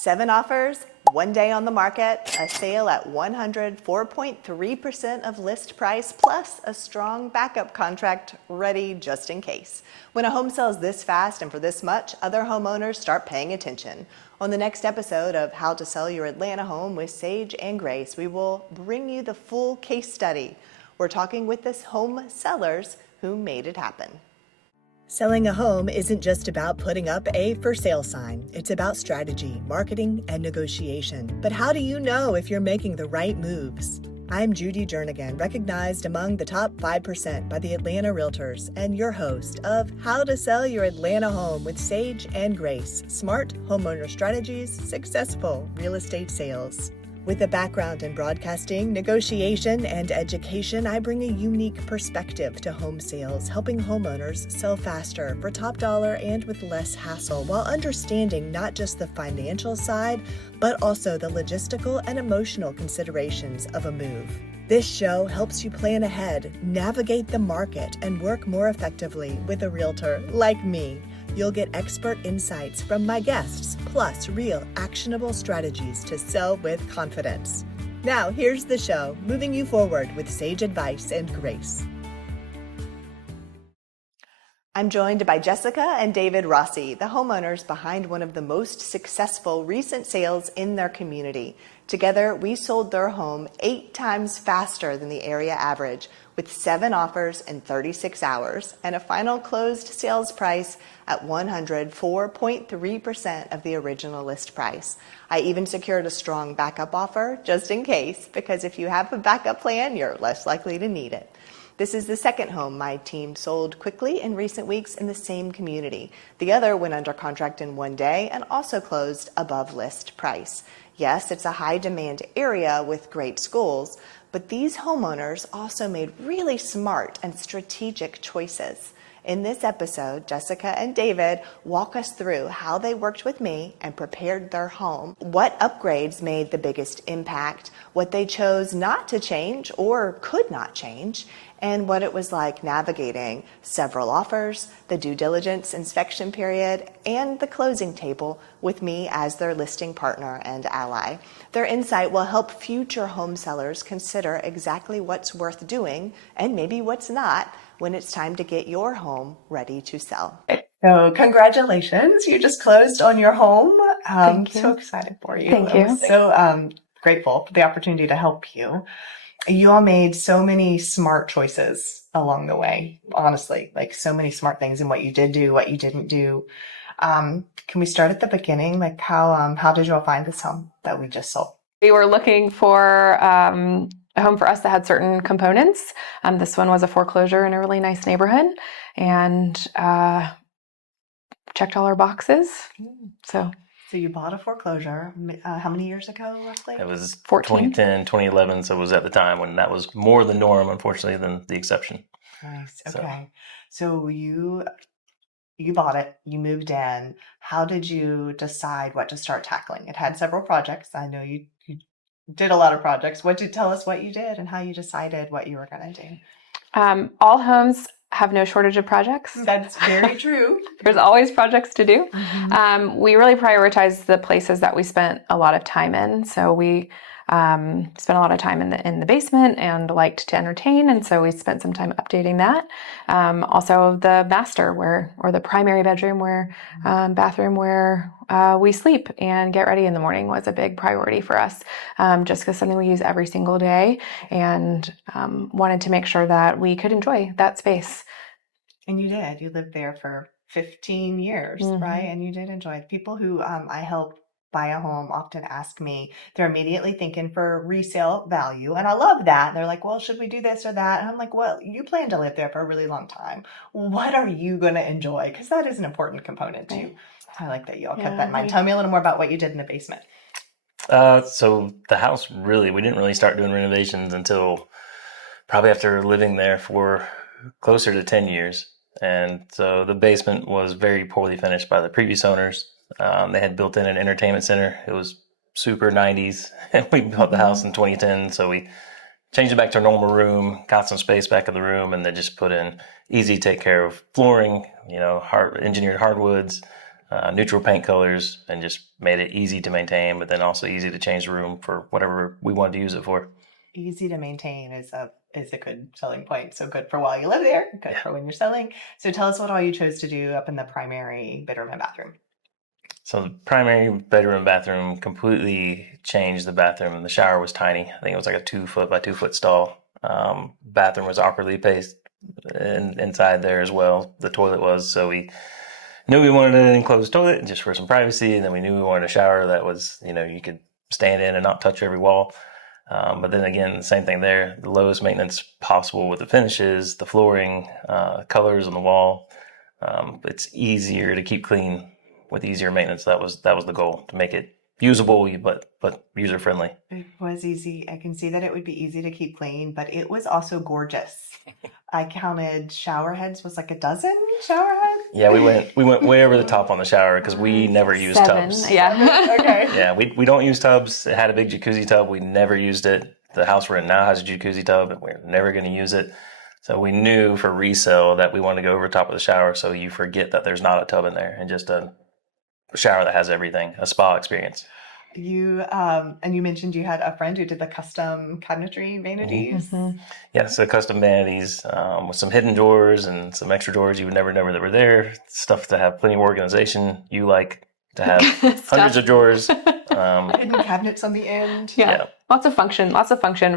7 offers, 1 day on the market, a sale at 104.3% of list price, plus a strong backup contract ready just in case. When a home sells this fast and for this much, other homeowners start paying attention. On the next episode of How to Sell Your Atlanta Home with Sage and Grace, we will bring you the full case study. We're talking with the home sellers who made it happen. Selling a home isn't just about putting up a for sale sign. It's about strategy, marketing, and negotiation. But how do you know if you're making the right moves? I'm Judy Jernigan, recognized among the top 5% by the Atlanta Realtors, and your host of How to Sell Your Atlanta Home with Sage and Grace, Smart Homeowner Strategies, Successful Real Estate Sales. With a background in broadcasting, negotiation, and education, I bring a unique perspective to home sales, helping homeowners sell faster for top dollar and with less hassle, while understanding not just the financial side, but also the logistical and emotional considerations of a move. This show helps you plan ahead, navigate the market, and work more effectively with a realtor like me. You'll get expert insights from my guests, plus real actionable strategies to sell with confidence. Now, here's the show, moving you forward with sage advice and grace. I'm joined by Jessica and David Rossi, the homeowners behind one of the most successful recent sales in their community. Together, we sold their home 8 times faster than the area average, with 7 offers in 36 hours and a final closed sales price at 104.3% of the original list price. I even secured a strong backup offer just in case, because if you have a backup plan, you're less likely to need it. This is the second home my team sold quickly in recent weeks in the same community. The other went under contract in 1 day and also closed above list price. Yes, it's a high demand area with great schools, but these homeowners also made really smart and strategic choices. In this episode, Jessica and David walk us through how they worked with me and prepared their home, what upgrades made the biggest impact, what they chose not to change or could not change, and what it was like navigating several offers, the due diligence inspection period, and the closing table with me as their listing partner and ally. Their insight will help future home sellers consider exactly what's worth doing and maybe what's not when it's time to get your home ready to sell. So congratulations, you just closed on your home. Thank you. So excited for you. Thank you. I was so grateful for the opportunity to help you. You all made so many smart choices along the way, honestly, like so many smart things in what you did do, what you didn't do. Can we start at the beginning? Like how did you all find this home that we just sold? We were looking for a home for us that had certain components. This one was a foreclosure in a really nice neighborhood and checked all our boxes. So you bought a foreclosure. How many years ago, roughly? It was 14. 2010, 2011, so it was at the time when that was more the norm, unfortunately, than the exception. Nice. Okay. So you bought it, you moved in. How did you decide what to start tackling? It had several projects. I know you did a lot of projects. Tell us what you did and how you decided what you were going to do? All homes have no shortage of projects. That's very true. There's always projects to do. Mm-hmm. We really prioritize the places that we spent a lot of time in. So we spent a lot of time in the basement and liked to entertain, and so we spent some time updating that. Also, the master or the primary bedroom bathroom where we sleep and get ready in the morning was a big priority for us, just because something we use every single day, and wanted to make sure that we could enjoy that space. And you did. You lived there for 15 years, Mm-hmm. right? And you did enjoy it. People who I help buy a home often ask me, they're immediately thinking for resale value. And I love that. They're like, well, should we do this or that? And I'm like, well, you plan to live there for a really long time. What are you going to enjoy? Because that is an important component too. I like that you all kept that in mind. Tell me a little more about what you did in the basement. So the house we didn't really start doing renovations until probably after living there for closer to 10 years. And so the basement was very poorly finished by the previous owners. They had built in an entertainment center. It was super 90s. And we built the house in 2010. So we changed it back to a normal room, got some space back in the room, and then just put in easy to take care of flooring, engineered hardwoods, neutral paint colors, and just made it easy to maintain, but then also easy to change the room for whatever we wanted to use it for. Easy to maintain is a good selling point. So good for while you live there, good for when you're selling. So tell us what all you chose to do up in the primary bedroom and bathroom. So the primary bedroom and bathroom completely changed the bathroom. The shower was tiny. I think it was like a 2 foot by 2 foot stall. Bathroom was awkwardly placed inside there as well. The toilet was, so we knew we wanted an enclosed toilet just for some privacy, and then we knew we wanted a shower that was, you could stand in and not touch every wall. But then again, same thing there. The lowest maintenance possible with the finishes, the flooring, colors on the wall. It's easier to keep clean with easier maintenance. That was the goal, to make it usable but user friendly. It was easy. I can see that it would be easy to keep clean, but it was also gorgeous. I counted shower heads, was like a dozen shower heads. Yeah, we went way over the top on the shower because we never used 7. tubs. Yeah. Okay. Yeah, we don't use tubs. It had a big jacuzzi tub. We never used it. The house we're in now has a jacuzzi tub, and we're never going to use it. So we knew for resale that we wanted to go over top of the shower so you forget that there's not a tub in there, and just a shower that has everything, a spa experience. You mentioned you had a friend who did the custom cabinetry vanities. Mm-hmm. Yeah, so custom vanities with some hidden drawers and some extra drawers you would never know that were there. Stuff to have plenty of organization. You like to have hundreds of drawers. Hidden cabinets on the end. Yeah. Lots of function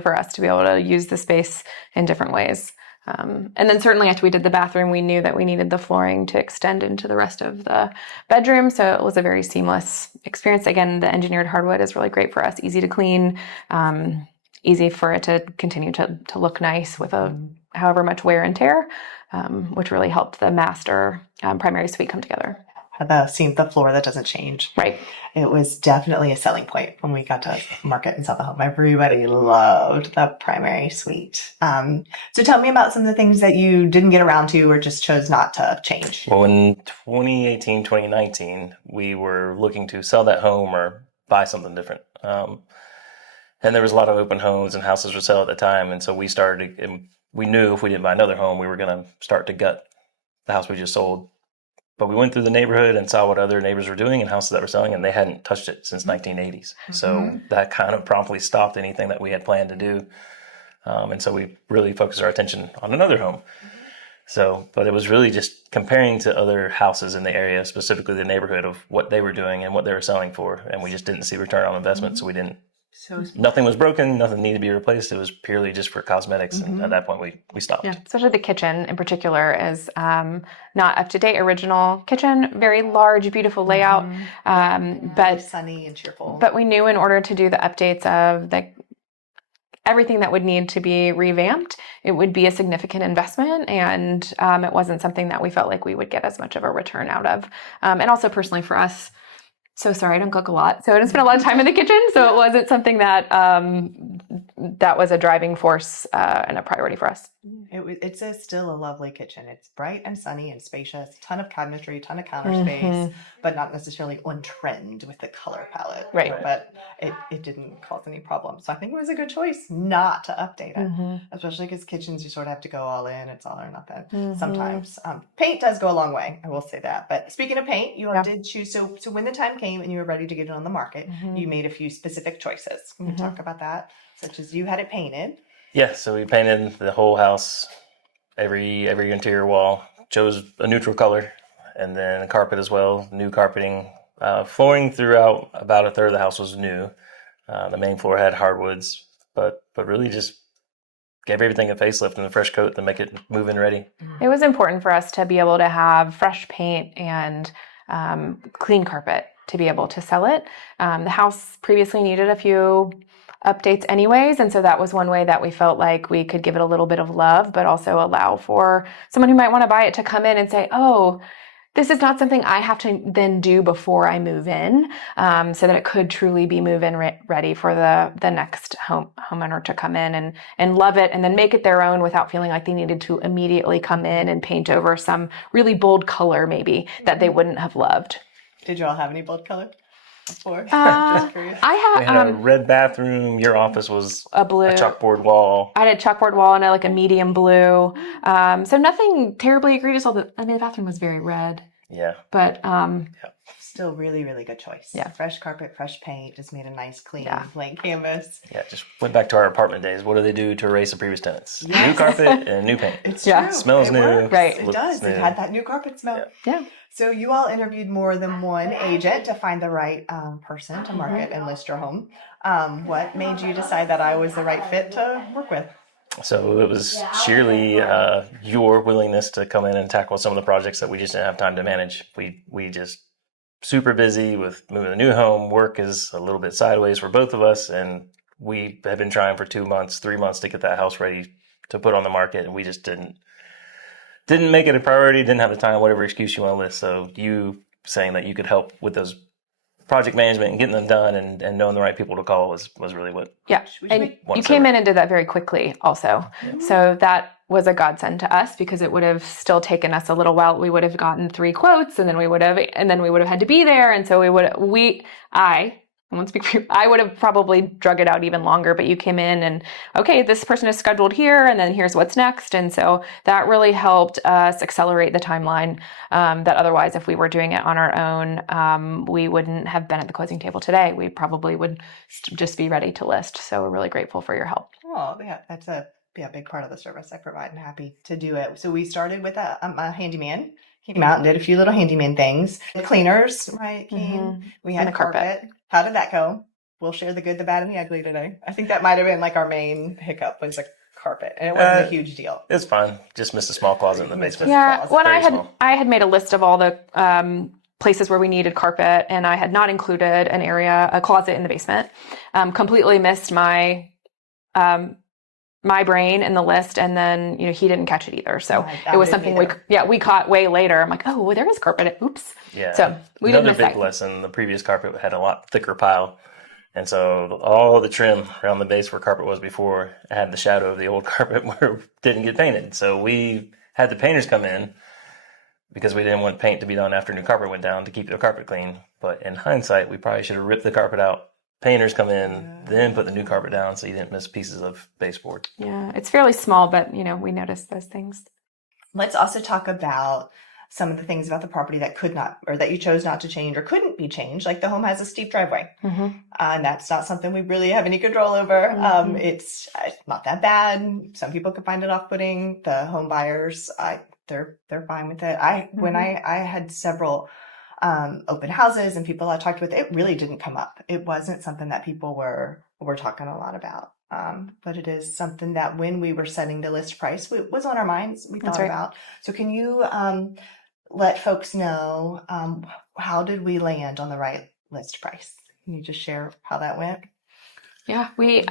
for us to be able to use the space in different ways. And then certainly after we did the bathroom, we knew that we needed the flooring to extend into the rest of the bedroom. So it was a very seamless experience. Again, the engineered hardwood is really great for us, easy to clean, easy for it to continue to look nice with however much wear and tear, which really helped the master primary suite come together. The floor that doesn't change. Right. It was definitely a selling point when we got to market and sell the home. Everybody loved the primary suite. So tell me about some of the things that you didn't get around to or just chose not to change. Well, in 2018, 2019, we were looking to sell that home or buy something different. And there was a lot of open homes and houses for sale at the time. And so we started, and we knew if we didn't buy another home, we were going to start to gut the house we just sold. But we went through the neighborhood and saw what other neighbors were doing and houses that were selling, and they hadn't touched it since 1980s. Mm-hmm. So that kind of promptly stopped anything that we had planned to do. And so we really focused our attention on another home. Mm-hmm. So, but it was really just comparing to other houses in the area, specifically the neighborhood, of what they were doing and what they were selling for. And we just didn't see return on investment. Mm-hmm. So we didn't. Nothing was broken, nothing needed to be replaced. It was purely just for cosmetics. Mm-hmm. And at that point, we stopped. Yeah, especially the kitchen in particular is not up to date. Original kitchen, very large, beautiful layout, but sunny and cheerful. But we knew in order to do the updates of everything that would need to be revamped, it would be a significant investment, and it wasn't something that we felt like we would get as much of a return out of. And also personally for us, so sorry, I don't cook a lot, so I didn't spend a lot of time in the kitchen, so it wasn't something that that was a driving force and a priority for us. It's still a lovely kitchen. It's bright and sunny and spacious, ton of cabinetry, ton of counter space, but not necessarily on trend with the color palette. Right. But it didn't cause any problems. So I think it was a good choice not to update it, especially because kitchens, you sort of have to go all in. It's all or nothing sometimes. Paint does go a long way, I will say that. But speaking of paint, you all did choose. So when the time came and you were ready to get it on the market, you made a few specific choices. Can we talk about that? Such as you had it painted. Yeah, so we painted the whole house, every interior wall, chose a neutral color, and then carpet as well, new carpeting. Flooring throughout about a third of the house was new. The main floor had hardwoods, but really just gave everything a facelift and a fresh coat to make it move-in ready. It was important for us to be able to have fresh paint and clean carpet to be able to sell it. The house previously needed a few updates anyways, and so that was one way that we felt like we could give it a little bit of love, but also allow for someone who might want to buy it to come in and say, oh, this is not something I have to then do before I move in, so that it could truly be move-in ready for the next homeowner to come in and love it, and then make it their own without feeling like they needed to immediately come in and paint over some really bold color maybe that they wouldn't have loved. Did you all have any bold color? Just curious. We had a red bathroom. Your office was a blue, a chalkboard wall. I had a chalkboard wall and a medium blue. So nothing terribly egregious. Although the bathroom was very red. Yeah. But Still really, really good choice. Yeah. Fresh carpet, fresh paint, just made a nice, clean, Yeah. blank canvas. Yeah, just went back to our apartment days. What do they do to erase the previous tenants? Yes. New carpet and new paint. It's Yeah. true. Smells It new. works. Right. It Looks does. new. It had that new carpet smell. yeah. So you all interviewed more than one agent to find the right person to market and list your home. What made you decide that I was the right fit to work with? So it was sheerly your willingness to come in and tackle some of the projects that we just didn't have time to manage. We just super busy with moving a new home. Work is a little bit sideways for both of us, and we had been trying for 2 months, 3 months to get that house ready to put on the market, and we just didn't make it a priority. Didn't have the time, whatever excuse you want to list. So you saying that you could help with those project management and getting them done and knowing the right people to call was really what. Yeah. And you Once came over. in and did that very quickly also. So that was a godsend to us because it would have still taken us a little while. We would have gotten 3 quotes and then we would have had to be there. And so I won't speak for you. I would have probably drug it out even longer, but you came in and, okay, this person is scheduled here and then here's what's next. And so that really helped us accelerate the timeline that otherwise, if we were doing it on our own, we wouldn't have been at the closing table today. We probably would just be ready to list. So we're really grateful for your help. Oh, yeah, that's a big part of the service I provide and happy to do it. So we started with a handyman. He came out and did a few little handyman things. The cleaners, right, came. We had And the carpet. How did that go? We'll share the good, the bad, and the ugly today. I think that might have been like our main hiccup was the carpet, and it wasn't a huge deal. It's fine. Just missed a small closet in the basement. Yeah, when Very I had made a list of all the places where we needed carpet, and I had not included a closet in the basement. Completely missed my brain in the list, and then he didn't catch it either. So it was something we caught way later. I'm like, oh, well, there is carpet. Oops. Yeah. So we didn't miss Another big that. lesson. The previous carpet had a lot thicker pile, and so all the trim around the base where carpet was before had the shadow of the old carpet where it didn't get painted. So we had the painters come in because we didn't want paint to be done after new carpet went down to keep the carpet clean. But in hindsight, we probably should have ripped the carpet out. Painters come in, then put the new carpet down so you didn't miss pieces of baseboard. Yeah, it's fairly small, but we noticed those things. Let's also talk about some of the things about the property that could not, or that you chose not to change or couldn't be changed. Like the home has a steep driveway, and that's not something we really have any control over. It's not that bad. Some people could find it off-putting. The home buyers, they're fine with it. When I had several open houses and people I talked with, it really didn't come up. It wasn't something that people were talking a lot about. But it is something that when we were setting the list price, it was on our minds. We thought about. So can you let folks know how did we land on the right list price? Can you just share how that went? Yeah, we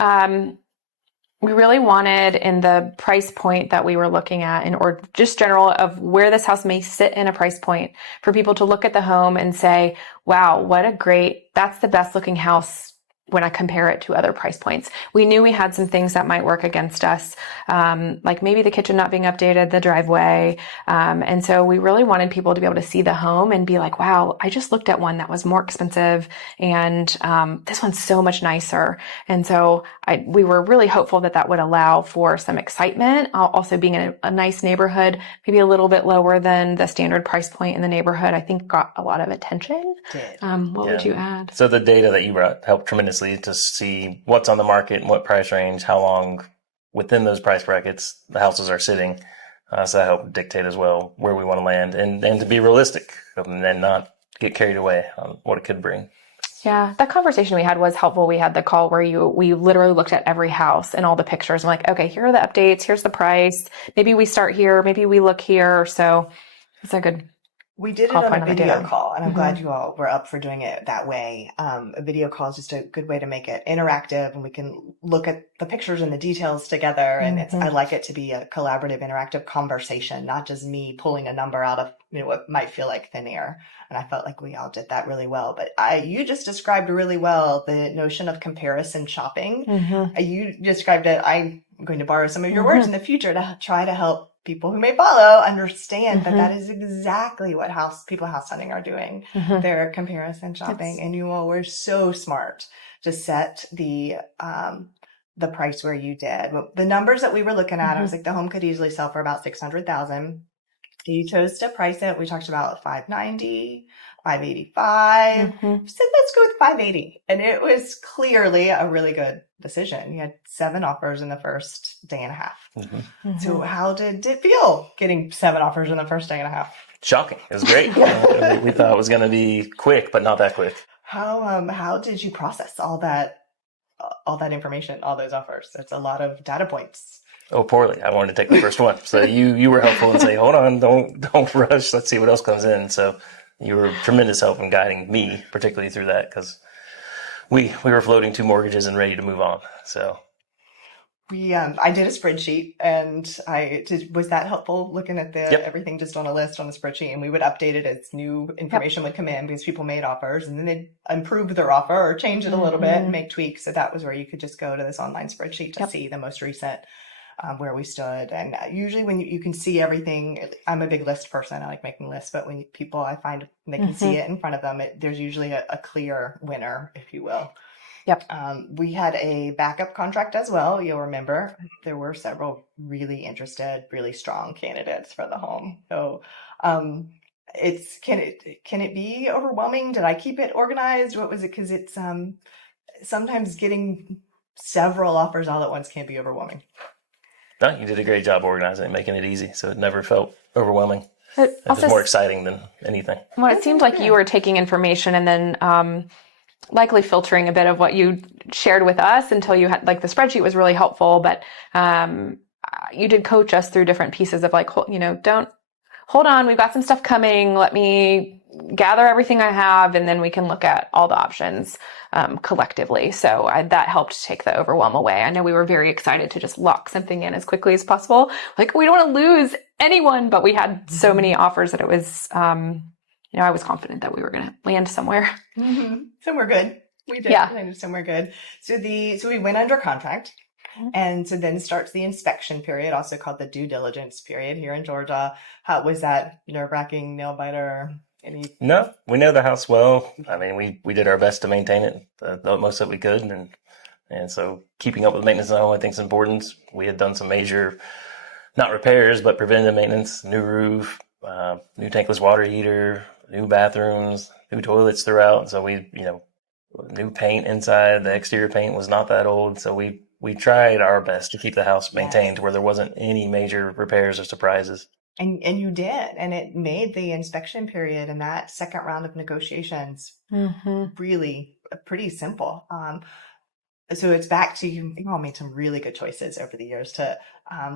really wanted in the price point that we were looking at, or just general of where this house may sit in a price point, for people to look at the home and say, wow, that's the best looking house when I compare it to other price points. We knew we had some things that might work against us, like maybe the kitchen not being updated, the driveway. And so we really wanted people to be able to see the home and be like, wow, I just looked at one that was more expensive and this one's so much nicer. And so we were really hopeful that would allow for some excitement, also being in a nice neighborhood, maybe a little bit lower than the standard price point in the neighborhood, I think got a lot of attention. What would you add? So the data that you brought helped tremendously to see what's on the market and what price range, how long within those price brackets the houses are sitting. So that helped dictate as well where we want to land and to be realistic and then not get carried away on what it could bring. Yeah, that conversation we had was helpful. We had the call where we literally looked at every house and all the pictures. I'm like, okay, here are the updates. Here's the price. Maybe we start here. Maybe we look here. So it's a good. We did it on a video call, and I'm glad you all were up for doing it that way. A video call is just a good way to make it interactive, and we can look at the pictures and the details together. And I like it to be a collaborative, interactive conversation, not just me pulling a number out of what might feel like thin air. And I felt like we all did that really well. But you just described really well the notion of comparison shopping. You described it. I'm going to borrow some of your words in the future to try to help people who may follow understand that is exactly what people house hunting are doing. They're comparison shopping, and you all were so smart to set the price where you did. The numbers that we were looking at, I was like, the home could easily sell for about $600,000. You chose to price it. We talked about 590, 585. Mhm. You said, let's go with 580. And it was clearly a really good decision. You had 7 offers in the first day and a half. Mm-hmm. So how did it feel getting 7 offers in the first day and a half? Shocking. It was great. We thought it was going to be quick, but not that quick. How did you process all that information, all those offers? It's a lot of data points. Oh, poorly. I wanted to take the first one. So you were helpful and say, hold on, don't rush. Let's see what else comes in. So you were tremendous help in guiding me, particularly through that, because we were floating 2 mortgages and ready to move on. So I did a spreadsheet, and was that helpful, looking at everything just on a list on the spreadsheet, and we would update it as new information would come in because people made offers, and then they'd improve their offer or change it a little bit and make tweaks. So that was where you could just go to this online spreadsheet to see the most recent where we stood. And usually when you can see everything, I'm a big list person. I like making lists, but when I find they can see it in front of them, there's usually a clear winner, if you will. Yep. We had a backup contract as well. You'll remember there were several really interested, really strong candidates for the home. So can it be overwhelming? Did I keep it organized? What was it? Because it's sometimes getting several offers all at once can be overwhelming. No, you did a great job organizing it, making it easy. So it never felt overwhelming. It was also more exciting than anything. Well, it seemed like you were taking information and then likely filtering a bit of what you shared with us until you had, like, the spreadsheet was really helpful, but you did coach us through different pieces of, like, don't hold on, we've got some stuff coming. Let me gather everything I have, and then we can look at all the options collectively. So that helped take the overwhelm away. I know we were very excited to just lock something in as quickly as possible. Like, we don't want to lose anyone, but we had so many offers that it was, I was confident that we were going to land somewhere. Mm-hmm. Somewhere good. We did. Yeah. Landed somewhere good. So we went under contract. And so then starts the inspection period, also called the due diligence period here in Georgia. How was that? Nerve-wracking, nail biter? No, we know the house well. I mean, we did our best to maintain it the utmost that we could, and so keeping up with maintenance on home, I think, is important. We had done some major, not repairs, but preventative maintenance: new roof, new tankless water heater, new bathrooms, new toilets throughout. So new paint inside. The exterior paint was not that old, so we tried our best to keep the house maintained where there wasn't any major repairs or surprises. And you did, and it made the inspection period and that second round of negotiations really pretty simple. So it's back to you all made some really good choices over the years to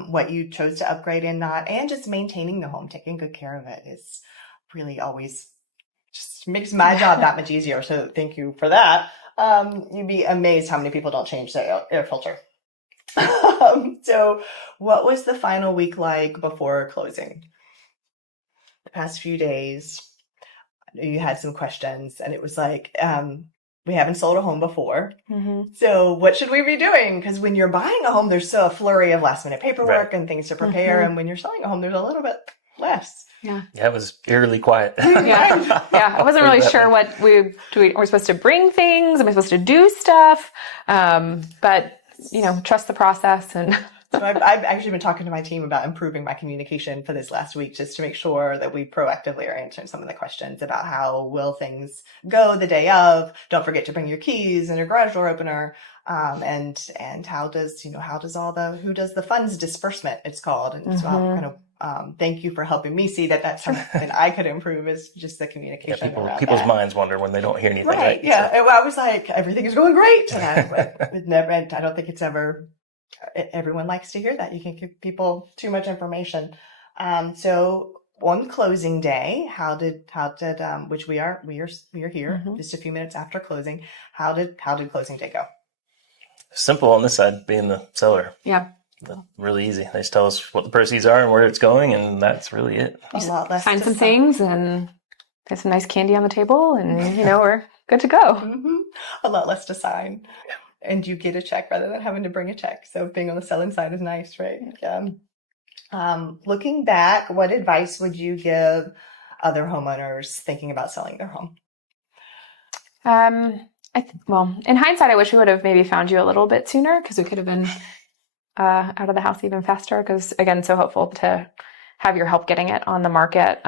what you chose to upgrade and not, and just maintaining the home, taking good care of it is really always just makes my job that much easier. So thank you for that. You'd be amazed how many people don't change the air filter. So what was the final week like before closing? The past few days, you had some questions, and it was like, we haven't sold a home before. So what should we be doing? Because when you're buying a home, there's still a flurry of last minute paperwork and things to prepare. And when you're selling a home, there's a little bit less. Yeah, it was eerily quiet. I wasn't really sure what we're supposed to bring things. Am I supposed to do stuff? But trust the process. And so I've actually been talking to my team about improving my communication for this last week, just to make sure that we proactively are answering some of the questions about how will things go the day of. Don't forget to bring your keys and your garage door opener. And how does who does the funds disbursement, it's called. And so I'm kind of, thank you for helping me see that that's something I could improve, is just the communication. People's minds wander when they don't hear anything. Right. Yeah. So. And I was like, everything is going great. And I don't think it's ever, everyone likes to hear that. You can't give people too much information. So on closing day, which we are here just a few minutes after closing. How did closing day go? Simple on this side, being the seller. Yeah. Really easy. They just tell us what the proceeds are and where it's going, and that's really it. A lot less. Find some things and get some nice candy on the table, and we're good to go. A lot less to sign, and you get a check rather than having to bring a check. So being on the selling side is nice, right? Yeah. Looking back, what advice would you give other homeowners thinking about selling their home? In hindsight, I wish we would have maybe found you a little bit sooner, because we could have been out of the house even faster, because, again, so helpful to have your help getting it on the market.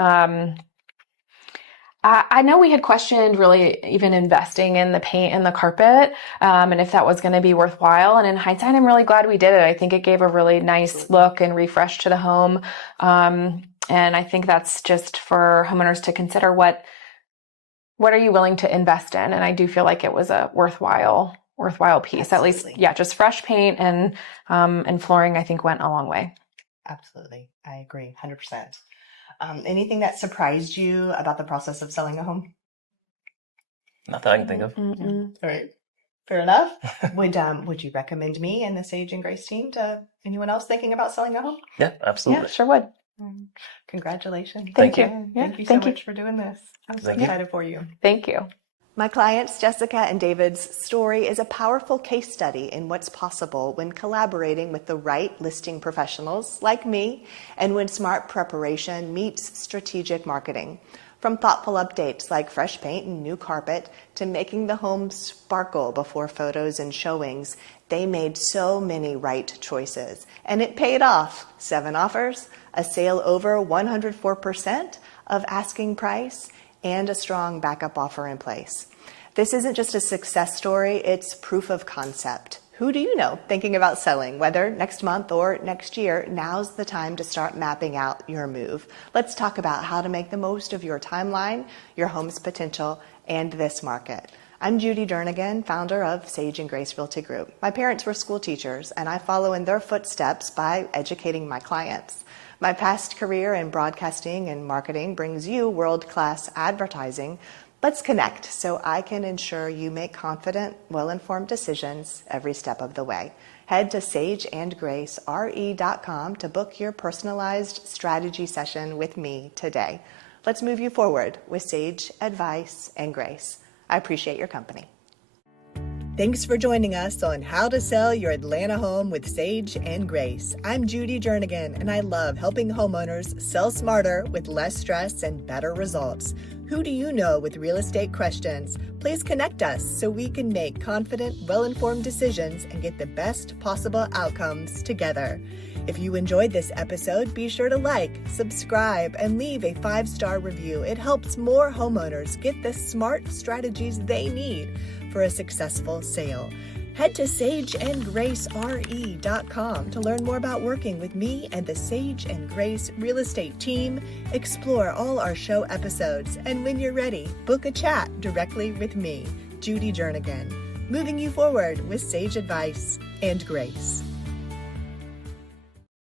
I know we had questioned really even investing in the paint and the carpet, and if that was going to be worthwhile. And in hindsight, I'm really glad we did it. I think it gave a really nice look and refresh to the home. And I think that's just for homeowners to consider what are you willing to invest in? And I do feel like it was a worthwhile piece. Absolutely. At least, yeah, just fresh paint and flooring, I think went a long way. Absolutely. I agree 100%. Anything that surprised you about the process of selling a home? Not that I can think of. Mm-mm. All right. Fair enough. Would you recommend me and the Sage and Grace team to anyone else thinking about selling a home? Yeah, absolutely. Yeah, sure would. Congratulations. Thank you. Again. Yeah, Thank you so thank you. much for doing this. I'm so Thank you. excited for you. Thank you. My clients, Jessica and David's story is a powerful case study in what's possible when collaborating with the right listing professionals like me and when smart preparation meets strategic marketing. From thoughtful updates like fresh paint and new carpet to making the home sparkle before photos and showings, they made so many right choices. And it paid off. 7 offers, a sale over 104% of asking price, and a strong backup offer in place. This isn't just a success story, it's proof of concept. Who do you know thinking about selling, whether next month or next year? Now's the time to start mapping out your move. Let's talk about how to make the most of your timeline, your home's potential, and this market. I'm Judy Jernigan, founder of Sage and Grace Realty Group. My parents were school teachers, and I follow in their footsteps by educating my clients. My past career in broadcasting and marketing brings you world-class advertising. Let's connect so I can ensure you make confident, well-informed decisions every step of the way. Head to sageandgracere.com to book your personalized strategy session with me today. Let's move you forward with Sage advice and grace. I appreciate your company. Thanks for joining us on How to Sell Your Atlanta Home with Sage and Grace. I'm Judy Jernigan, and I love helping homeowners sell smarter with less stress and better results. Who do you know with real estate questions? Please connect us so we can make confident, well-informed decisions and get the best possible outcomes together. If you enjoyed this episode, be sure to like, subscribe, and leave a 5-star review. It helps more homeowners get the smart strategies they need for a successful sale. Head to sageandgracere.com to learn more about working with me and the Sage and Grace real estate team. Explore all our show episodes, and when you're ready, book a chat directly with me, Judy Jernigan, moving you forward with sage advice and grace.